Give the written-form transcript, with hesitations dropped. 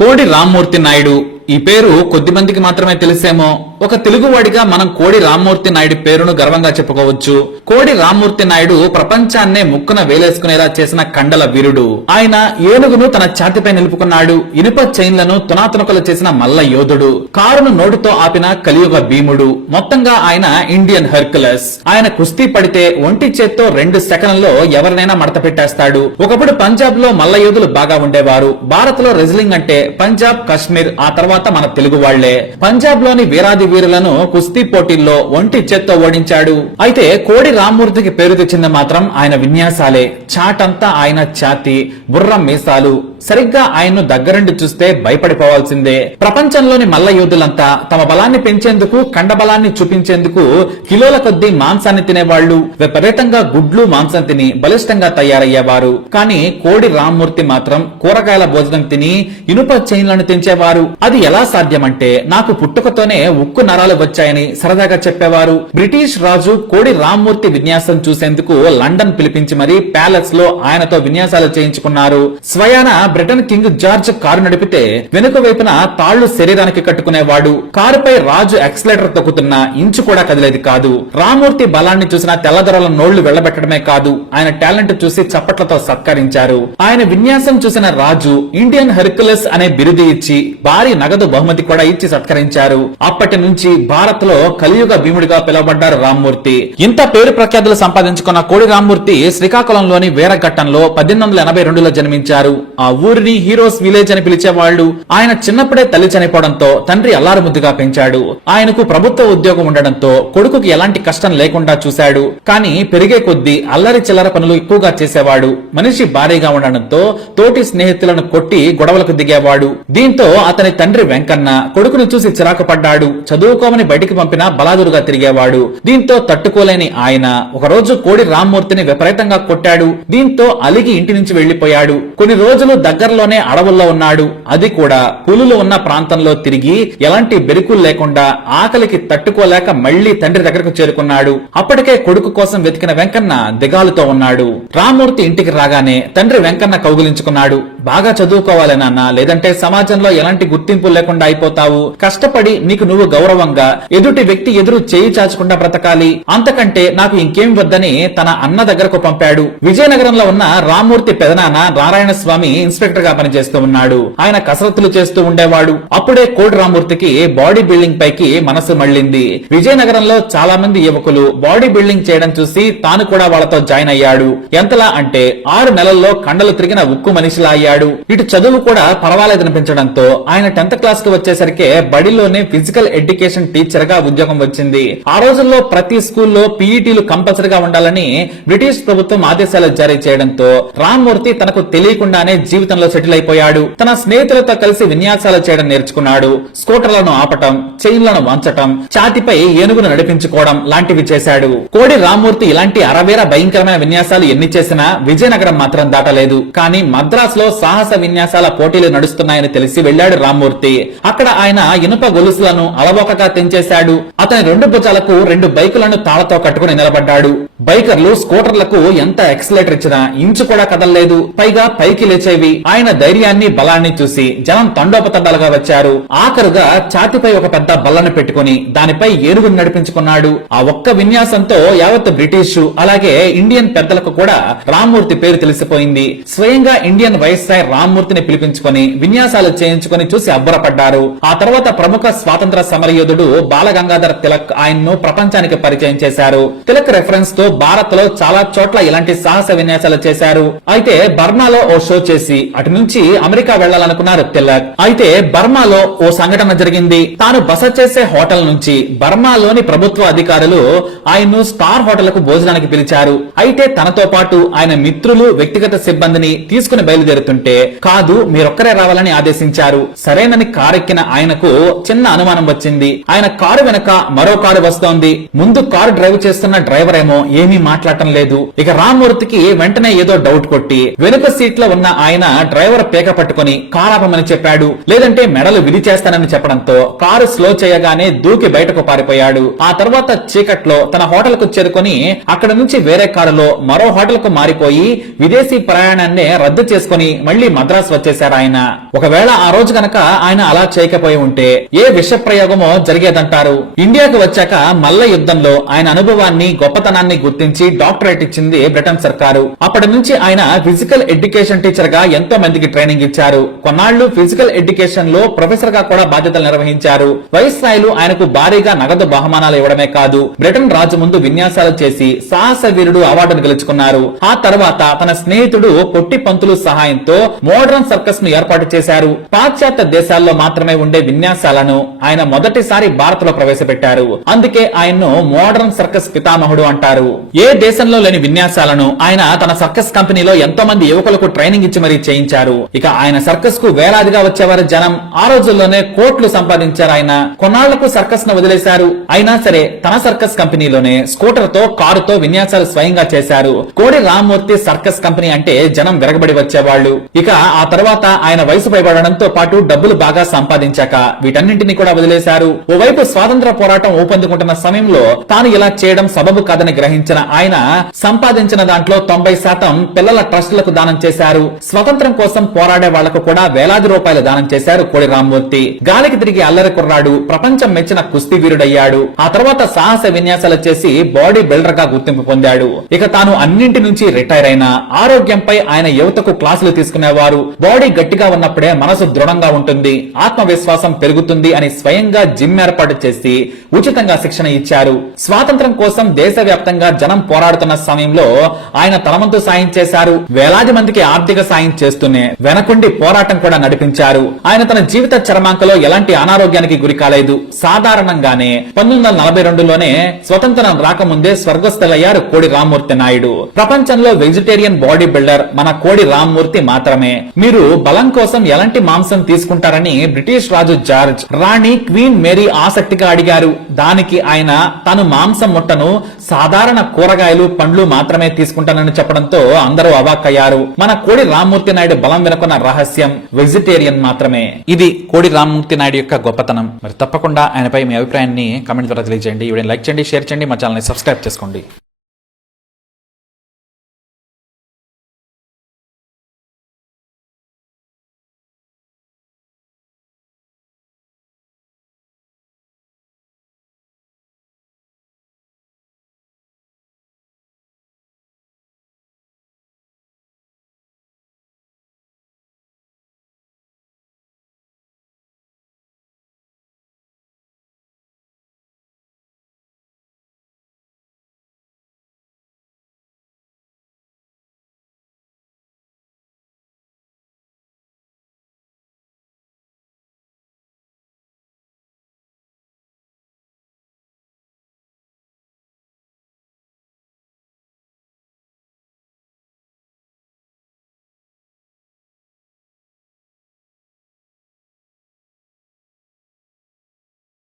కోడి రామ్మూర్తి నాయుడు ఈ పేరు కొద్ది మందికి మాత్రమే తెలిసేమో. ఒక తెలుగువాడిగా మనం కోడి రామ్మూర్తి నాయుడు పేరును గర్వంగా చెప్పుకోవచ్చు. కోడి రామ్మూర్తి నాయుడు ప్రపంచాన్నే ముక్కున వేలేసుకునేలా చేసిన కండల వీరుడు. ఆయన ఏనుగును తన ఛాతిపై నిలుపుకున్నాడు. ఇనుప చైన్లను తునాతునకలు చేసిన మల్ల యోధుడు. కారును నోటితో ఆపిన కలియుగ భీముడు. మొత్తంగా ఆయన ఇండియన్ హెర్క్యులస్. ఆయన కుస్తీ పడితే ఒంటి చేత్తో 2 సెకన్లలో ఎవరినైనా మడత పెట్టేస్తాడు. ఒకప్పుడు పంజాబ్ లో మల్ల యోధులు బాగా ఉండేవారు. భారత్ లో రెజ్లింగ్ అంటే పంజాబ్, కశ్మీర్, ఆ తర్వాత మన తెలుగు వాళ్లే. పంజాబ్ లోని వీరాది వీరులను కుస్తీ పోటీల్లో ఒంటి చేత్తో ఓడించాడు. అయితే కోడి రామ్మూర్తికి పేరు తెచ్చింది మాత్రం ఆయన విన్యాసాలే. చాటంతా ఆయన ఛాతి, బుర్ర మీసాలు. సరిగ్గా ఆయన్ను దగ్గరుండి చూస్తే భయపడిపోవాల్సిందే. ప్రపంచంలోని మల్ల యోధులంతా తమ బలాన్ని పెంచేందుకు, కండ బలాన్ని చూపించేందుకు కిలోల కొద్దీ మాంసాన్ని తినేవాళ్లు. విపరీతంగా గుడ్లు, మాంసం తిని బలిష్టంగా తయారయ్యేవారు. కానీ కోడి రామ్మూర్తి మాత్రం కూరగాయల భోజనం తిని ఇనుప చైన్లను తెంచేవారు. అది ఎలా సాధ్యమంటే నాకు పుట్టుకతోనే ఉక్కు నరాలు వచ్చాయని సరదాగా చెప్పేవారు. బ్రిటిష్ రాజు కోడి రామ్మూర్తి విన్యాసం చూసేందుకు లండన్ పిలిపించి మరీ ప్యాలెస్ లో ఆయనతో విన్యాసాలు చేయించుకున్నారు. స్వయాన బ్రిటన్ కింగ్ జార్జ్ కారు నడిపితే వెనుక వైపున తాళ్లు శరీరానికి కట్టుకునేవాడు. కారుపై రాజు ఎక్సలేటర్ తొక్కుతున్నా ఇంచు కూడా కదిలేది కాదు. రామ్మూర్తి బలాన్ని చూసిన తెల్లదొరల నోళ్లు వెళ్లబెట్టడమే కాదు, ఆయన టాలెంట్ చూసి చప్పట్లతో సత్కరించారు. ఆయన విన్యాసం చూసిన రాజు ఇండియన్ హెర్క్యులస్ అనే బిరుదు ఇచ్చి భారీ నగదు బహుమతి కూడా ఇచ్చి సత్కరించారు. అప్పటి నుంచి భారత్ లో కలియుగ భీముడిగా పిలువబడ్డారు రామ్మూర్తి. ఇంత పేరు ప్రఖ్యాతులు సంపాదించుకున్న కోడి రామ్మూర్తి శ్రీకాకుళంలోని వీరఘట్టంలో 1882లో జన్మించారు. ఆ ఊరిని హీరోస్ విలేజ్ అని పిలిచేవాళ్లు. ఆయన చిన్నప్పుడే తల్లి చనిపోవడంతో తండ్రి అల్లారు ముద్దుగా పెంచాడు. ఆయనకు ప్రభుత్వ ఉద్యోగం ఉండడంతో కొడుకుకి ఎలాంటి కష్టం లేకుండా చూశాడు. కానీ పెరిగే కొద్దీ అల్లరి చిల్లర పనులు ఎక్కువగా చేసేవాడు. మనిషి భారీగా ఉండడంతో తోటి స్నేహితులను కొట్టి గొడవలకు దిగేవాడు. దీంతో అతని తండ్రి వెంకన్న కొడుకును చూసి చిరాకు పడ్డాడు. చదువుకోమని బయటికి పంపినా బలాదురుగా తిరిగేవాడు. దీంతో తట్టుకోలేని ఆయన ఒకరోజు కోడి రామ్మూర్తిని విపరీతంగా కొట్టాడు. దీంతో అలిగి ఇంటి నుంచి వెళ్లిపోయాడు. కొన్ని రోజులు దగ్గరలోనే అడవుల్లో ఉన్నాడు. అది కూడా పులులు ఉన్న ప్రాంతంలో తిరిగి ఎలాంటి బెరుకులు లేకుండా ఆకలికి తట్టుకోలేక మళ్లీ తండ్రి దగ్గరకు చేరుకున్నాడు. అప్పటికే కొడుకు కోసం వెతికిన వెంకన్న దిగాలుతో ఉన్నాడు. రామ్మూర్తి ఇంటికి రాగానే తండ్రి వెంకన్న కౌగులించుకున్నాడు. బాగా చదువుకోవాలి నాన్న, లేదంటే సమాజంలో ఎలాంటి గుర్తింపు లేకుండా అయిపోతావు. కష్టపడి నీకు నువ్వు గౌరవంగా ఎదుటి వ్యక్తి ఎదురు చేయి చాచకుండా బ్రతకాలి. అంతకంటే నాకు ఇంకేం వద్దని తన అన్న దగ్గరకు పంపాడు. విజయనగరంలో ఉన్న రామ్మూర్తి పెదనాన్న నారాయణ స్వామి ఇన్స్పెక్టర్ గా పనిచేస్తూ ఉన్నాడు. ఆయన కసరత్తులు చేస్తూ ఉండేవాడు. అప్పుడే కోడి రామ్మూర్తికి బాడీ బిల్డింగ్ పైకి మనసు మళ్లింది. విజయనగరంలో చాలా మంది యువకులు బాడీ బిల్డింగ్ చేయడం చూసి తాను కూడా వాళ్ళతో జాయిన్ అయ్యాడు. ఎంతలా అంటే 6 నెలల్లో కండలు తిరిగిన ఉక్కు మనిషిలా అయ్యాడు. ఇటు చదువు కూడా పర్వాలేదనిపించడంతో ఆయన 10th క్లాస్ కు వచ్చేసరికి బడిలోనే ఫిజికల్ ఎడ్యుకేషన్ టీచర్ గా ఉద్యోగం వచ్చింది. ఆ రోజుల్లో ప్రతి స్కూల్లో పీఈటీలు కంపల్సరీగా ఉండాలని బ్రిటిష్ ప్రభుత్వం ఆదేశాలు జారీ చేయడంతో రామ్మూర్తి తనకు తెలియకుండానే జీవితంలో సెటిల్ అయిపోయాడు. తన స్నేహితులతో కలిసి విన్యాసాలు చేయడం నేర్చుకున్నాడు. స్కూటర్లను ఆపటం, చైన్లను వంచటం, ఛాతిపై ఏనుగును నడిపించుకోవడం లాంటివి చేశాడు. కోడి రామ్మూర్తి ఇలాంటి అరవేర భయంకరమైన విన్యాసాలు ఎన్ని చేసినా విజయనగరం మాత్రం దాటలేదు. కానీ మద్రాసులో సాహస విన్యాసాల పోటీలు నడుస్తున్నాయని తెలిసి వెళ్లాడు రామ్మూర్తి. అక్కడ ఆయన ఇనుప గొలుసులను అలవోకగా తెంచేశాడు. అతని 2 భుజాలకు 2 బైకులను తాళతో కట్టుకుని నిలబడ్డాడు. బైకర్లు స్కూటర్లకు ఎంత ఎక్సలేటర్ ఇచ్చినా ఇంచు కూడా కదలలేదు. పైగా పైకి లేచేవి. ఆయన ధైర్యాన్ని, బలాన్ని చూసి జనం తండోపతండాలుగా వచ్చారు. ఆఖరుగా ఛాతిపై ఒక పెద్ద బల్లను పెట్టుకుని దానిపై ఏనుగును నడిపించుకున్నాడు. ఆ ఒక్క విన్యాసంతో యావత్ బ్రిటిషు అలాగే ఇండియన్ పెద్దలకు కూడా రామ్మూర్తి పేరు తెలిసిపోయింది. స్వయంగా ఇండియన్ వైస్రాయ్ రామ్మూర్తిని పిలిపించుకుని విన్యాసాలు చేయించుకుని చూసి అబ్బురపడ్డారు. ఆ తర్వాత ప్రముఖ స్వాతంత్ర సమరయోధుడు బాలగంగాధర్ తిలక్ ఆయన్ను ప్రపంచానికి పరిచయం చేశారు. తిలక్ రెఫరెన్స్ తో భారత్ లో చాలా చోట్ల ఇలాంటి సాహస విన్యాసాలు చేశారు. అయితే బర్మాలో ఓ షో చేసి అటు నుంచి అమెరికా వెళ్లాలనుకున్నారు తిలక్. అయితే బర్మాలో ఓ సంఘటన జరిగింది. తాను బస చేసే హోటల్ నుంచి బర్మాలోని ప్రభుత్వ అధికారులు ఆయన్ను స్టార్ హోటల్ కు భోజనానికి పిలిచారు. అయితే తనతో పాటు ఆయన మిత్రులు, వ్యక్తిగత సిబ్బందిని తీసుకుని బయలుదేరుతుంటే కాదు, మీరొక్కరే రావాలని ఆదేశించారు. సరేనని కారెక్కిన ఆయనకు చిన్న అనుమానం వచ్చింది. ఆయన కారు వెనక మరో కారు వస్తోంది. ముందు కారు డ్రైవ్ చేస్తున్న డ్రైవర్ ఏమో ఏమీ మాట్లాడటం లేదు. ఇక రామ్మూర్తికి వెంటనే ఏదో డౌట్ కొట్టి వెనుక సీట్ లో ఉన్న ఆయన డ్రైవర్ పేక పట్టుకుని కారు ఆపమని చెప్పాడు, లేదంటే మెడలు విరిచేస్తానని చెప్పడంతో కారు స్లో చేయగానే దూకి బయటకు పారిపోయాడు. ఆ తర్వాత చీకట్లో తన హోటల్ కు చేరుకుని అక్కడ నుంచి వేరే కారులో మరో హోటల్ కు మారిపోయి విదేశీ ప్రయాణాన్ని రద్దు చేసుకుని మళ్లీ మద్రాసు వచ్చేశారు ఆయన. ఒకవేళ ఆ రోజు గనక ఆయన అలా చేయకపోయి ఉంటే ఏ విష ప్రయోగమో జరిగేదంటారు. ఇండియాకు వచ్చాక మల్ల యుద్ధంలో ఆయన అనుభవాన్ని గొప్పతనాన్ని గుర్తించి డాక్టరేట్ ఇచ్చింది బ్రిటన్ సర్కారు. అప్పటి నుంచి ఆయన ఫిజికల్ ఎడ్యుకేషన్ టీచర్ గా ఎంతో మందికి ట్రైనింగ్ ఇచ్చారు. కొన్నాళ్లు ఫిజికల్ ఎడ్యుకేషన్ లో ప్రొఫెసర్ గా కూడా బాధ్యతలు నిర్వహించారు. వైస్రాయ్లు ఆయనకు భారీగా నగదు బహుమానాలు ఇవ్వడమే కాదు, బ్రిటన్ రాజు ముందు విన్యాసాలు చేసి సాహస వీరుడు అవార్డును గెలుచుకున్నారు. ఆ తర్వాత తన స్నేహితుడు పొట్టి పంతులు సహాయంతో మోడర్న్ సర్కస్ ను ఏర్పాటు చేశారు. పాశ్చాత్య దేశాల్లో మాత్రమే ఉండే విన్యాసాలను ఆయన మొదటిసారి భారత్ లో ప్రవేశపెట్టారు. అందుకే ఆయన్ను మోడర్న్ సర్కస్ పితామహుడు అంటారు. ఏ దేశంలో లేని విన్యాసాలను ఆయన తన సర్కస్ కంపెనీలో ఎంతో మంది యువకులకు ట్రైనింగ్ ఇచ్చి మరీ చేయించారు. ఇక ఆయన సర్కస్ కు వేలాదిగా వచ్చేవారు జనం. ఆ రోజుల్లోనే కోట్లు సంపాదించారు ఆయన. కొన్నాళ్లకు సర్కస్ ను వదిలేశారు. అయినా సరే తన సర్కస్ కంపెనీలోనే స్కూటర్ తో కారుతో విన్యాసాలు స్వయంగా చేశారు. కోడి రామ్మూర్తి సర్కస్ కంపెనీ అంటే జనం విరగబడి వచ్చేవాళ్లు. ఇక ఆ తర్వాత ఆయన వయసు పైబడడంతో పాటు డబ్బులు బాగా సంపాదించాక వీటన్నింటినీ కూడా వదిలేశారు. ఓవైపు స్వాతంత్ర పోరాటం ఊపందుకుంటున్న సమయంలో తాను ఇలా చేయడం సబబు కాదని గ్రహించిన ఆయన సంపాదించిన దాంట్లో 90% పిల్లల ట్రస్టులకు దానం చేశారు. స్వతంత్రం కోసం పోరాడే వాళ్లకు కూడా వేలాది రూపాయలు దానం చేశారు కోడి రామ్మూర్తి. గాలికి తిరిగి అల్లరి కుర్రాడు, ప్రపంచం మెచ్చిన కుస్తీ వీరుడయ్యాడు. ఆ తర్వాత సాహస విన్యాసాలు చేసి బాడీ బిల్డర్ గా గుర్తింపు పొందాడు. ఇక తాను అన్నింటి నుంచి రిటైర్ అయినా ఆరోగ్యంపై ఆయన యువతకు క్లాసులు తీసుకునేవారు. బాడీ గట్టిగా ఉన్నప్పుడే మనసు దృఢంగా ఉంటుంది, ఆత్మవిశ్వాసం పెరుగుతుంది అని స్వయంగా జిమ్ ఏర్పాటు చేసి ఉచితంగా శిక్షణ ఇచ్చారు. స్వాతంత్రం కోసం దేశవ్యాప్తంగా జనం పోరాడుతున్న సమయంలో ఆయన తనవంతు సాయం చేశారు. వేలాది మందికి ఆర్థిక సాయం చేస్తూనే వెనకుండి పోరాటం కూడా నడిపించారు. ఆయన తన జీవిత చరమాంకలో ఎలాంటి అనారోగ్యానికి గురి కాలేదు. సాధారణంగానే 1942లోనే స్వతంత్రం రాకముందే స్వర్గస్థులయ్యారు కోడి రామ్మూర్తి నాయుడు. ప్రపంచంలో వెజిటేరియన్ బాడీ బిల్డర్ మన కోడి రామ్మూర్తి మాత్రమే. మీరు బలం కోసం ఎలాంటి మాంసం తీసుకుంటారని బ్రిటిష్ రాజు జార్జ్ రాణి క్వీన్ మేరీ ఆసక్తిగా అడిగారు. దానికి ఆయన తాను మాంసం ముట్టను, సాధారణ కూరగాయలు పండ్లు మాత్రమే తీసుకుంటానని చెప్పడంతో అందరూ అవాక్కయ్యారు. మన కోడి రామ్మూర్తి నాయుడు బలం వెనుకున్న రహస్యం వెజిటేరియన్ మాత్రమే. ఇది కోడి రామ్మూర్తి నాయుడు యొక్క గొప్పతనం. మరి తప్పకుండా ఆయనపై మీ అభిప్రాయాన్ని కామెంట్ ద్వారా తెలియజేయండి. వీడియోని లైక్ చేయండి, షేర్ చేయండి, మా ఛానల్ ని సబ్స్క్రైబ్ చేసుకోండి.